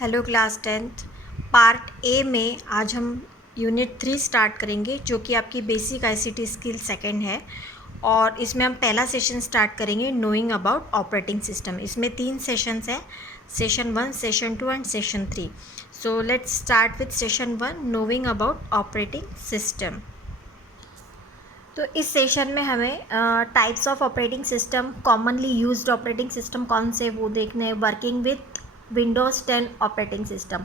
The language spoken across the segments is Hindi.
Hello class 10th part A में आज हम यूनिट 3 स्टार्ट करेंगे जो कि आपकी बेसिक आईसीटी स्किल सेकंड है। और इसमें हम पहला सेशन स्टार्ट करेंगे नोइंग अबाउट ऑपरेटिंग सिस्टम। इसमें 3 सेशंस हैं, session 1, session 2 and session 3। So let's start with session 1 knowing about operating system. तो इस सेशन में हमें types of operating system, commonly used operating system कौन से वो देखने हैं, working with Windows 10 operating system,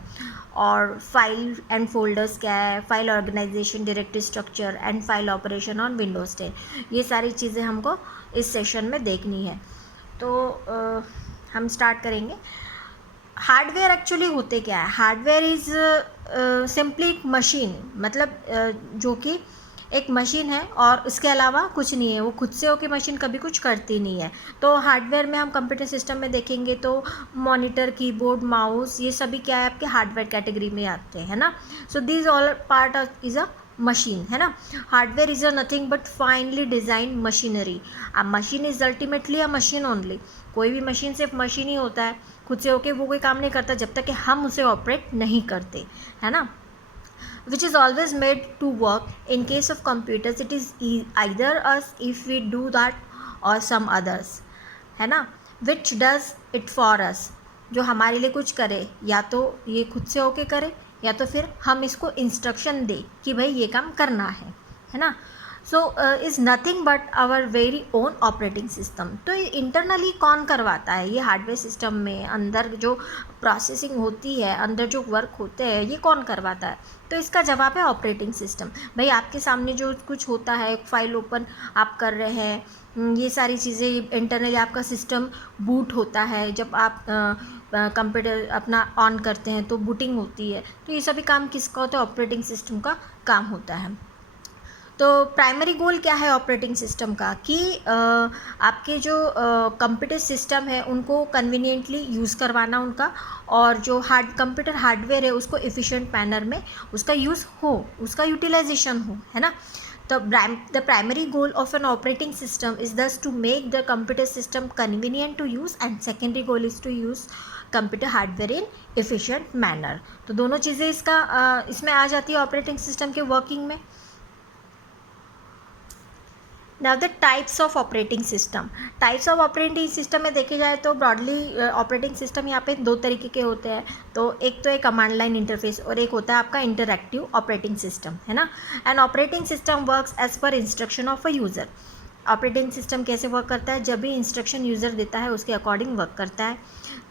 और फाइल एंड फोल्डर्स क्या है, file organisation, directory structure and file operation on Windows 10। ये सारी चीज़ें हमको इस सेशन में देखनी है। तो हम स्टार्ट करेंगे। हार्डवेयर एक्चुअली होते क्या है? हार्डवेयर इज़ सिंपली एक मशीन, मतलब जो कि एक मशीन है और इसके अलावा कुछ नहीं है। वो खुद से होकर मशीन कभी कुछ करती नहीं है। तो हार्डवेयर में हम कंप्यूटर सिस्टम में देखेंगे तो मॉनिटर, कीबोर्ड, माउस, ये सभी क्या है आपके हार्डवेयर कैटेगरी में आते हैं, है ना। So this all part is a machine, है ना। Hardware is a nothing but finally design machinery. A machine is ultimately a machine only. कोई भी मशीन सिर्फ मशीन ही होता है, खुद से होके वो कोई काम नहीं करता जब तक कि हम उसे ऑपरेट नहीं करते, है ना। Which is always made to work. In case of computers it is either us if we do that or some others, है ना। Which does it for us, जो हमारे लिए कुछ करे, या तो ये खुद से होके करे या तो फिर हम इसको इंस्ट्रक्शन दे कि भाई ये काम करना है ना। So is nothing but our very own operating system. तो ये इंटरनली कौन करवाता है? ये हार्डवेयर सिस्टम में अंदर जो प्रोसेसिंग होती है, अंदर जो वर्क होते हैं, ये कौन करवाता है? तो इसका जवाब है ऑपरेटिंग सिस्टम। भाई आपके सामने जो कुछ होता है, फाइल ओपन आप कर रहे हैं, ये सारी चीज़ें इंटरनली आपका सिस्टम बूट होता है। जब आप कंप्यूटर अपना ऑन करते हैं तो बूटिंग होती है। तो ये सभी काम किसका होता है? ऑपरेटिंग सिस्टम का काम होता है। तो प्राइमरी गोल क्या है ऑपरेटिंग सिस्टम का? कि आपके जो कंप्यूटर सिस्टम है उनको कन्वीनियंटली यूज़ करवाना उनका, और जो कंप्यूटर हार्डवेयर है उसको एफिशिएंट मैनर में उसका यूज़ हो, उसका यूटिलाइजेशन हो, है ना। तो the primary goal of an operating system is this to make the computer system convenient to use, and secondary goal is to use computer hardware in efficient manner. तो दोनों चीज़ें इसमें आ जाती है ऑपरेटिंग सिस्टम के वर्किंग में। Now the types of operating system. Types of operating system में देखे जाए तो ब्रॉडली ऑपरेटिंग सिस्टम यहाँ पे 2 तरीके के होते हैं। तो एक तो है कमांड लाइन इंटरफेस और एक होता है आपका इंटरैक्टिव ऑपरेटिंग सिस्टम, है ना। And operating system works as per instruction of a user. Operating system कैसे वर्क करता है? जब भी इंस्ट्रक्शन यूज़र देता है उसके अकॉर्डिंग वर्क करता है।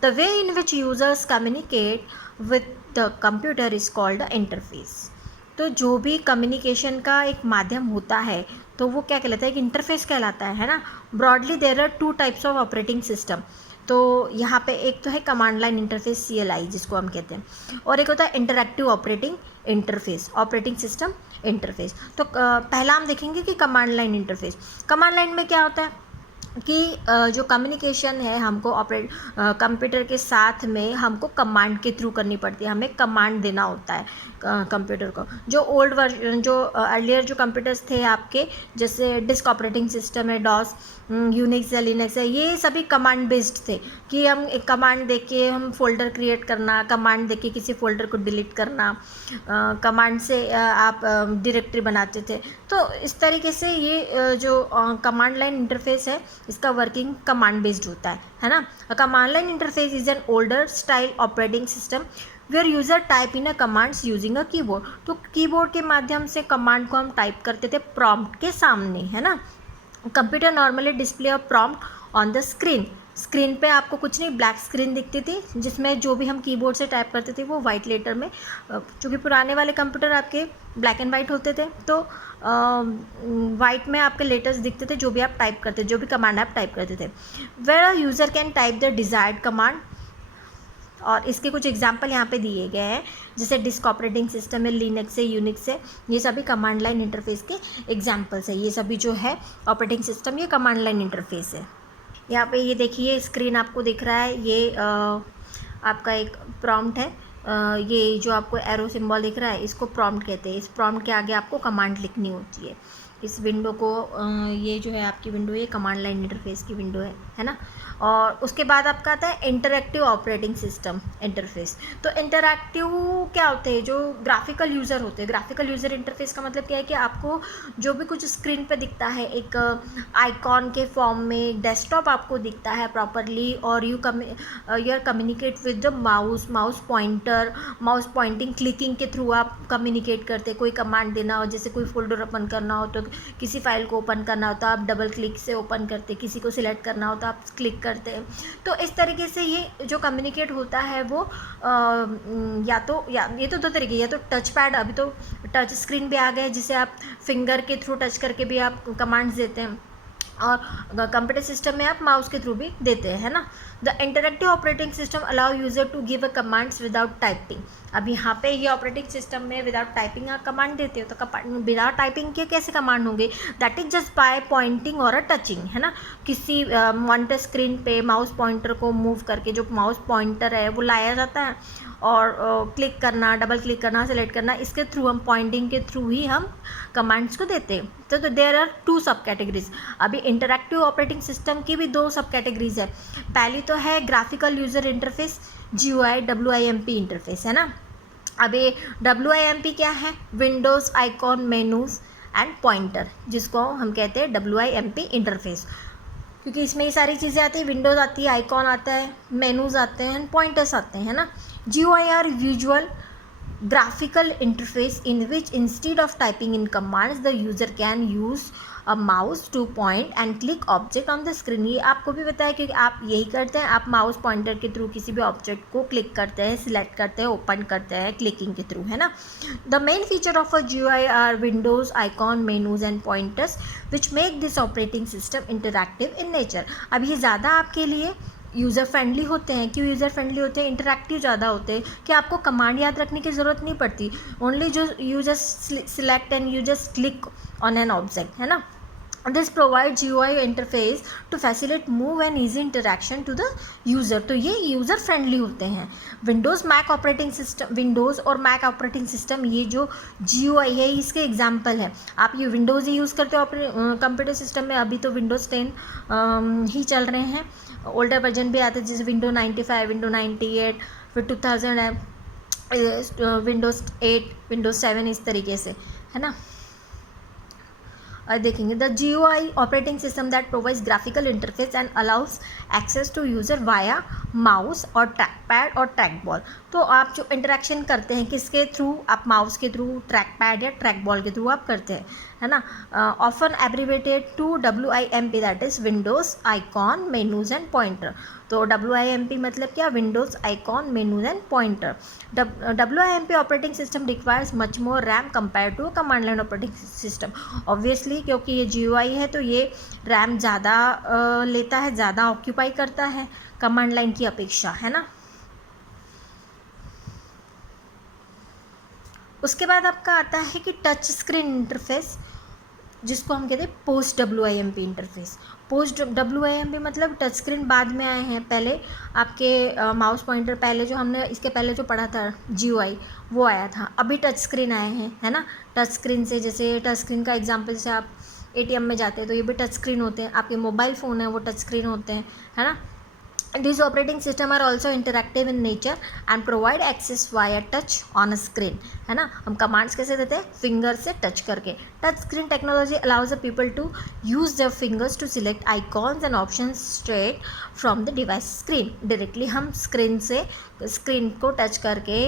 The way in which users communicate with the computer is called the interface. तो जो भी कम्युनिकेशन का एक माध्यम होता है तो वो क्या कहलाता है? एक इंटरफेस कहलाता है ना। Broadly there are 2 types of operating system. तो यहाँ पे एक तो है कमांड लाइन इंटरफेस, CLI जिसको हम कहते हैं, और एक होता है interactive operating interface, operating system interface. तो पहला हम देखेंगे कि command line interface. Command line में क्या होता है कि जो कम्युनिकेशन है हमको कंप्यूटर के साथ में हमको कमांड के थ्रू करनी पड़ती है। हमें कमांड देना होता है कंप्यूटर को। जो ओल्ड वर्जन, जो अर्लियर जो कंप्यूटर्स थे आपके, जैसे डिस्क ऑपरेटिंग सिस्टम है, डॉस, यूनिक्स है, लिनक्स है, ये सभी कमांड बेस्ड थे कि हम एक कमांड देके हम फोल्डर क्रिएट करना, कमांड देके किसी फोल्डर को डिलीट करना, कमांड से आप डायरेक्टरी बनाते थे। तो इस तरीके से ये जो कमांड लाइन इंटरफेस है इसका वर्किंग कमांड बेस्ड होता है ना। Command line interface is an older style operating system where user type in a commands using a keyboard. तो कीबोर्ड के माध्यम से कमांड को हम टाइप करते थे प्रॉम्प्ट के सामने, है ना। Computer normally display a prompt on the screen. Screen पे आपको कुछ नहीं, ब्लैक स्क्रीन दिखती थी जिसमें जो भी हम कीबोर्ड से टाइप करते थे वो वाइट लेटर में, चूँकि पुराने वाले कंप्यूटर आपके ब्लैक एंड वाइट होते थे तो वाइट में आपके लेटर्स दिखते थे जो भी आप टाइप करते, जो भी कमांड आप टाइप करते थे। Where a user can type the desired command, और इसके कुछ एग्जाम्पल यहाँ पे दिए गए हैं, जैसे डिस्क ऑपरेटिंग सिस्टम है, लिनक्स है, यूनिक्स है, ये सभी कमांड लाइन इंटरफेस के एग्जाम्पल्स है। ये सभी जो है ऑपरेटिंग सिस्टम, ये कमांड लाइन इंटरफेस है। यहाँ पे ये देखिए स्क्रीन आपको दिख रहा है, ये आपका एक प्रॉम्प्ट है। ये जो आपको एरो सिंबल दिख रहा है इसको प्रॉम्प्ट कहते हैं। इस प्रॉम्प्ट के आगे आपको कमांड लिखनी होती है। इस विंडो को ये जो है आपकी विंडो, ये कमांड लाइन इंटरफेस की विंडो है ना। और उसके बाद आपका आता है इंटरैक्टिव ऑपरेटिंग सिस्टम इंटरफेस। तो इंटरैक्टिव क्या होते हैं, जो ग्राफिकल यूज़र होते हैं। ग्राफिकल यूज़र इंटरफेस का मतलब क्या है कि आपको जो भी कुछ स्क्रीन पे दिखता है एक आइकॉन के फॉर्म में, डेस्कटॉप आपको दिखता है प्रॉपरली, और you are communicate with the mouse pointer, mouse pointing clicking के थ्रू आप कम्युनिकेट करते हैं। कोई कमांड देना हो, जैसे कोई फोल्डर ओपन करना हो, तो किसी फाइल को ओपन करना हो तो आप डबल क्लिक से ओपन करते, किसी को सिलेक्ट करना हो तो आप क्लिक करते हैं। तो इस तरीके से ये जो कम्युनिकेट होता है वो या ये तो दो तरीके, या तो टच पैड, अभी तो टच स्क्रीन भी आ गया है जिसे आप फिंगर के थ्रू टच करके भी आप कमांड्स देते हैं, और कंप्यूटर सिस्टम में आप माउस के थ्रू भी देते हैं, है ना। The interactive operating system allow user to give a commands without typing. अब यहाँ पे ये ऑपरेटिंग सिस्टम में विदाउट टाइपिंग आप कमांड देते हो, तो बिना टाइपिंग के कैसे कमांड होंगे? That is just by pointing और अ टचिंग, है ना। किसी मॉनिटर स्क्रीन पे माउस पॉइंटर को मूव करके, जो माउस पॉइंटर है वो लाया जाता है, और क्लिक करना, डबल क्लिक करना, सेलेक्ट करना, इसके थ्रू हम पॉइंटिंग के थ्रू ही हम कमांड्स को देते हैं। तो देयर आर 2 सब कैटेगरीज। अभी इंटरैक्टिव ऑपरेटिंग सिस्टम की भी 2 सब कैटेगरीज है। पहली तो है graphical user interface, GUI WIMP interface, है ना। अभी WIMP क्या है? Windows icon menus and pointer, जिसको हम कहते हैं WIMP इंटरफेस, क्योंकि इसमें ये सारी चीज़ें आती हैं। विंडोज़ आती है, आइकॉन आता है, मेनूज आते हैं, पॉइंटर्स आते हैं, है ना। GUI are usual graphical interface in which instead of typing in commands the user can use a mouse to point and click object on the screen। ये आपको भी पता है कि आप यही करते हैं, आप माउस पॉइंटर के थ्रू किसी भी ऑब्जेक्ट को क्लिक करते हैं, सिलेक्ट करते हैं, ओपन करते हैं क्लिकिंग के थ्रू, है ना। The main feature of a GUI are windows icons menus and pointers which make this operating system interactive in nature. अब ये ज़्यादा आपके लिए यूज़र फ्रेंडली होते हैं। क्यों यूज़र फ्रेंडली होते हैं? इंटरैक्टिव ज़्यादा होते हैं कि आपको कमांड याद रखने की ज़रूरत नहीं पड़ती, ओनली जो you just select and you just click on an object, है ना। This provide GUI interface to facilitate move and easy interaction to the user. तो ये यूज़र फ्रेंडली होते हैं। Windows Mac operating system, Windows और मैक ऑपरेटिंग सिस्टम, ये जो GUI है इसके एग्जांपल है। आप ये विंडोज़ ही यूज़ करते हो कंप्यूटर सिस्टम में। अभी तो विंडोज़ 10 ही चल रहे हैं, ओल्डर वर्जन भी आते हैं जैसे विंडो 95, विंडो 98, फिर 2000 है, विंडोज़ 8, विंडोज़ 7, इस तरीके से, है ना। देखेंगे the GUI operating system that provides graphical interface and allows access to user via mouse और ट्रैक पैड और ट्रैक बॉल। तो आप जो इंटरेक्शन करते हैं किसके थ्रू? आप माउस के थ्रू, ट्रैक पैड या ट्रैक बॉल के थ्रू आप करते हैं, है ना। Often abbreviated to WIMP, that is windows icon menus and pointer. तो WIMP मतलब क्या? Windows icon menus and pointer. WIMP operating system requires much more RAM compare to command line operating system. Obviously क्योंकि ये GUI है तो ये रैम ज़्यादा लेता है, ज़्यादा ऑक्यूपाई करता है कमांड लाइन की अपेक्षा, है ना। उसके बाद आपका आता है कि टच स्क्रीन इंटरफेस, जिसको हम कहते हैं post WIMP interface. Post WIMP मतलब टच स्क्रीन बाद में आए हैं, पहले आपके माउस पॉइंटर, पहले जो हमने इसके पहले जो पढ़ा था GUI वो आया था, अभी टच स्क्रीन आए हैं, है ना। टच स्क्रीन से, जैसे टच स्क्रीन का एग्जांपल, जैसे आप ATM में जाते हैं तो ये भी टच स्क्रीन होते हैं, आपके मोबाइल फ़ोन है वो टच स्क्रीन होते हैं, है ना। These operating system are also interactive in nature and provide access via touch on a screen, है ना। हम कमांड्स कैसे देते हैं? फिंगर से टच करके। Touch screen technology allows the people to use their fingers to select icons and options straight from the device screen. Directly हम स्क्रीन से, स्क्रीन को टच करके,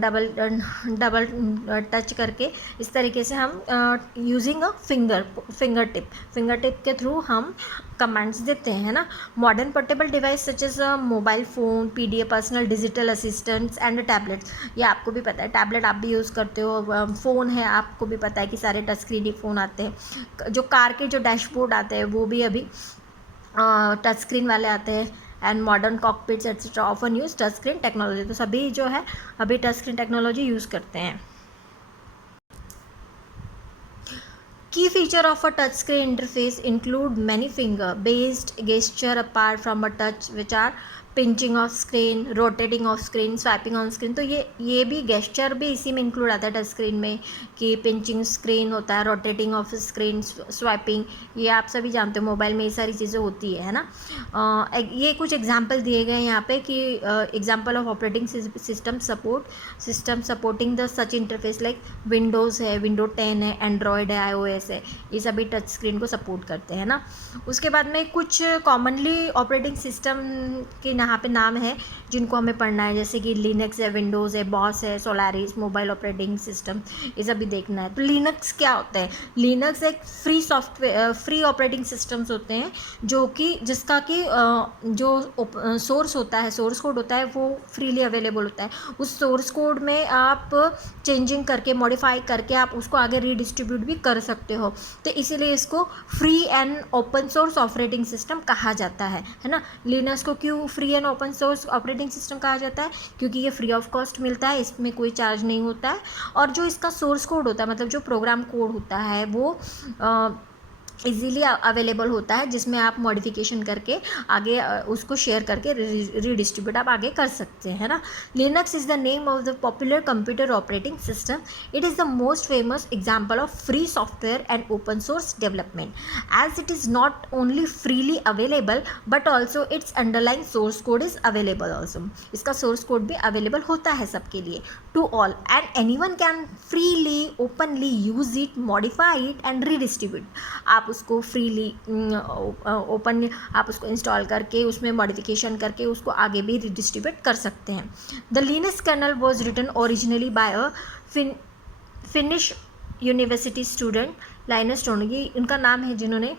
डबल टच करके, इस तरीके से हम यूजिंग अ फिंगर टिप के थ्रू हम कमांड्स देते हैं, है ना। Modern portable device such as mobile phone, PDA personal digital assistants and tablets, ये आपको भी पता है, टैबलेट आप भी यूज़ करते हो, फ़ोन है आपको भी पता है कि सारे टच स्क्रीन ही फ़ोन आते हैं। जो कार के जो डैशबोर्ड आते हैं वो भी अभी टच स्क्रीन वाले आते हैं, and modern cockpits etcetera often use touch screen technology. तो सभी जो है अभी टच स्क्रीन टेक्नोलॉजी यूज़ करते हैं। Key feature of a touchscreen interface include many finger-based gesture apart from a touch, which are pinching of screen, rotating of screen, swiping on screen. तो ये भी गेस्चर भी इसी में इंक्लूड आता है टच स्क्रीन में, कि पिंचिंग स्क्रीन होता है, रोटेटिंग ऑफ स्क्रीन, स्वाइपिंग, ये आप सभी जानते हो मोबाइल में ये सारी चीज़ें होती है ना। ये कुछ एग्जांपल दिए गए हैं यहाँ पे कि example of operating system supporting the such interface like Windows है, विंडो 10 है, एंड्रॉयड है, iOS है, ये सभी टच स्क्रीन को सपोर्ट करते हैं ना। उसके बाद में कुछ कॉमनली ऑपरेटिंग सिस्टम के यहाँ पे नाम है जिनको हमें पढ़ना है, जैसे कि लिनक्स है, विंडोज़ है, बॉस है, सोलारिस, मोबाइल ऑपरेटिंग सिस्टम, ये सब भी देखना है। तो लिनक्स क्या होता है? लिनक्स एक free software, free operating systems होते हैं जो कि जिसका कि जो सोर्स होता है, सोर्स कोड होता है, वो फ्रीली अवेलेबल होता है। उस सोर्स कोड में आप चेंजिंग करके, मॉडिफाई करके आप उसको आगे रीडिस्ट्रीब्यूट भी कर सकते हो। तो इसीलिए इसको free and open source operating system कहा जाता है ना। लिनक्स को क्यों free and open source operating system कहा जाता है? क्योंकि ये फ्री ऑफ कॉस्ट मिलता है, इसमें कोई चार्ज नहीं होता है, और जो इसका सोर्स कोड होता है, मतलब जो प्रोग्राम कोड होता है, वो इजीली अवेलेबल होता है, जिसमें आप मॉडिफिकेशन करके आगे उसको शेयर करके रीडिस्ट्रीब्यूट आप आगे कर सकते हैं ना। Linux is the name of the popular computer operating system. It is the most famous example of free software and open source development, as it is not only freely available but also its underline source code is available also. इसका सोर्स कोड भी अवेलेबल होता है सबके लिए, to all, and anyone can freely openly use it, modify it and redistribute. आप उसको फ्रीली ओपन आप उसको इंस्टॉल करके उसमें मॉडिफिकेशन करके उसको आगे भी डिस्ट्रीब्यूट कर सकते हैं। The Linux kernel was written originally by a Finnish university student Linus Torvalds, ये उनका नाम है जिन्होंने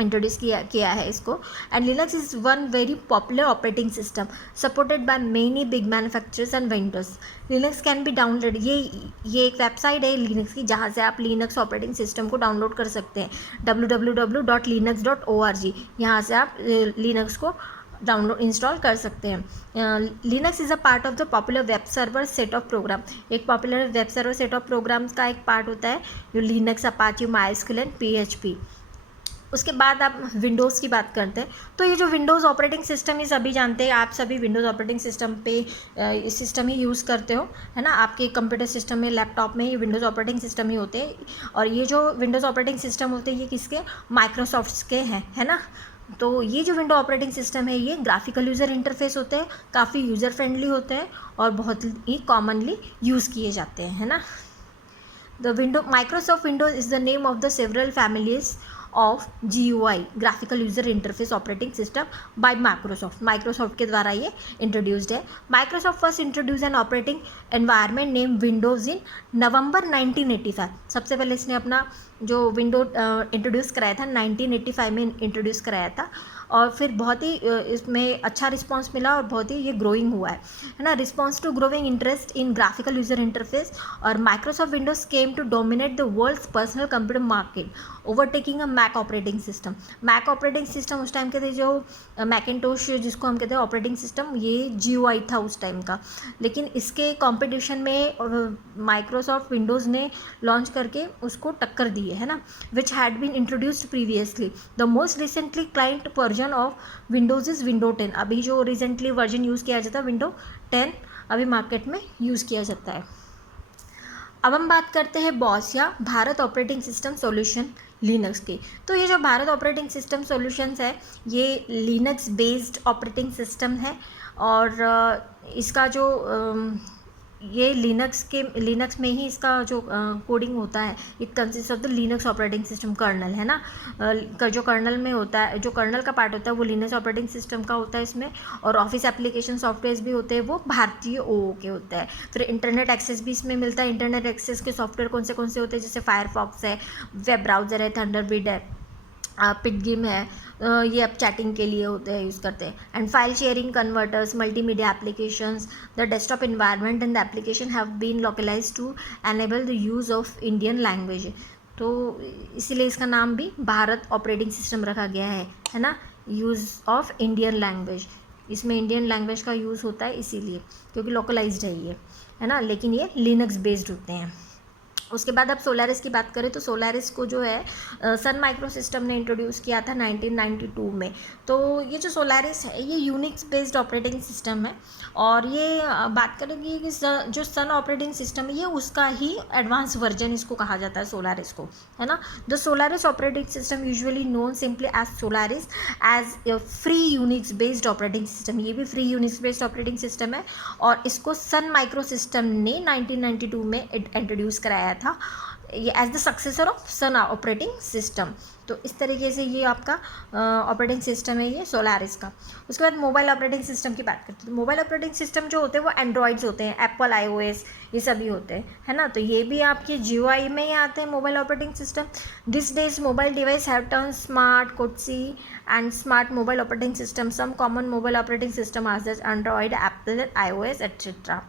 इंट्रोड्यूस किया है इसको। And Linux is one very popular operating system supported by many big manufacturers and vendors. Linux can be download, ये एक वेबसाइट है लिनक्स की, जहाँ से आप लिनक्स ऑपरेटिंग सिस्टम को डाउनलोड कर सकते हैं, www.linux.org। यहाँ से आप लिनक्स को डाउनलोड इंस्टॉल कर सकते हैं। Linux is a part of the popular web server set of program. एक popular web server set of programs का एक पार्ट होता है जो Linux, Apache, MySQL and PHP। उसके बाद आप विंडोज़ की बात करते हैं। तो ये जो विंडोज़ ऑपरेटिंग सिस्टम, ये सभी जानते हैं, आप सभी विंडोज़ ऑपरेटिंग सिस्टम पे इस सिस्टम ही यूज़ करते हो, है ना। आपके कंप्यूटर सिस्टम में, लैपटॉप में ये विंडोज़ ऑपरेटिंग सिस्टम ही होते हैं। और ये जो विंडोज़ ऑपरेटिंग सिस्टम होते हैं ये किसके? माइक्रोसॉफ्ट के हैं, है ना। तो ये जो विंडो ऑपरेटिंग सिस्टम है ये ग्राफिकल यूज़र इंटरफेस होते हैं, काफ़ी यूज़र फ्रेंडली होते हैं और बहुत ही कॉमनली यूज़ किए जाते हैं, है ना। The Microsoft Windows is the name of the several families of GUI, graphical user interface operating system by Microsoft के द्वारा ये इंट्रोड्यूस्ड है। Microsoft first introduced an operating environment named Windows in November 1985। सबसे पहले इसने अपना जो विंडो इंट्रोड्यूस कराया था 1985 में इंट्रोड्यूस कराया था, और फिर बहुत ही इसमें अच्छा रिस्पांस मिला और बहुत ही ये ग्रोइंग हुआ है ना। Response to growing interest in graphical user interface, और Microsoft Windows came to dominate the world's personal computer market, overtaking a Mac operating system. Mac operating system उस टाइम के थे जो मैकिंटोश जिसको हम कहते हैं ऑपरेटिंग सिस्टम, ये GUI था उस टाइम का, लेकिन इसके कॉम्पिटिशन में माइक्रोसॉफ्ट विंडोज़ ने लॉन्च करके उसको टक्कर दी है ना, which had been introduced previously. The most recently client version of Windows is window 10। अभी जो रिसेंटली वर्जन यूज़ किया जाता है विंडो 10 अभी मार्केट में यूज़ किया जाता है। अब हम बात करते हैं बॉस या Bharat operating system solution Linux की। तो ये जो भारत ऑपरेटिंग सिस्टम सॉल्यूशंस है ये लिनक्स बेस्ड ऑपरेटिंग सिस्टम है, और इसका जो ये लिनक्स में ही इसका जो कोडिंग होता है, it consist of the Linux operating system kernel, है ना। जो कर्नल में होता है, जो कर्नल का पार्ट होता है वो लिनक्स ऑपरेटिंग सिस्टम का होता है इसमें, और ऑफिस एप्लीकेशन सॉफ्टवेयर भी होते हैं वो भारतीय OO के होते हैं। फिर इंटरनेट एक्सेस भी इसमें मिलता है। इंटरनेट एक्सेस के सॉफ्टवेयर कौन से होते हैं, जैसे फायरफॉक्स है, वेब ब्राउज़र है, थंडरबर्ड है, पिटगिम है, ये अब चैटिंग के लिए होते हैं, यूज़ करते हैं। And file sharing converters, multimedia applications, the desktop environment and the application have been localised to enable the use of Indian language. तो इसीलिए इसका नाम भी भारत ऑपरेटिंग सिस्टम रखा गया है ना, यूज़ ऑफ इंडियन लैंग्वेज। इसमें इंडियन लैंग्वेज का यूज़ होता है इसीलिए, क्योंकि लोकलाइज्ड है ये, है ना, लेकिन ये लिनक्स बेस्ड होते हैं। उसके बाद अब सोलारिस की बात करें तो सोलारिस को जो है सन माइक्रो सिस्टम ने इंट्रोड्यूस किया था 1992 में। तो ये जो सोलारिस है ये यूनिक्स बेस्ड ऑपरेटिंग सिस्टम है, और ये बात करेंगे कि जो सन ऑपरेटिंग सिस्टम है ये उसका ही एडवांस वर्जन इसको कहा जाता है सोलारिस को, है ना। The Solaris operating system usually known simply as Solaris as a free Unix based operating system, ये भी free Unix based operating system है, और इसको सन माइक्रो सिस्टम ने 1992 में इंट्रोड्यूस कराया था ये as the successor of Sun operating system. तो इस तरीके से ये आपका ऑपरेटिंग सिस्टम है ये सोलारिस का। उसके बाद मोबाइल ऑपरेटिंग सिस्टम की बात करते हैं। तो मोबाइल ऑपरेटिंग सिस्टम जो होते हैं वो एंड्रॉइड्स होते हैं, एप्पल iOS ये सभी होते हैं, है ना। तो ये भी आपके GUI में ही आते हैं mobile operating system. This days mobile device have turn smart, कोटसी and smart mobile operating system. Some common mobile operating system are Android, Apple, iOS etcetera.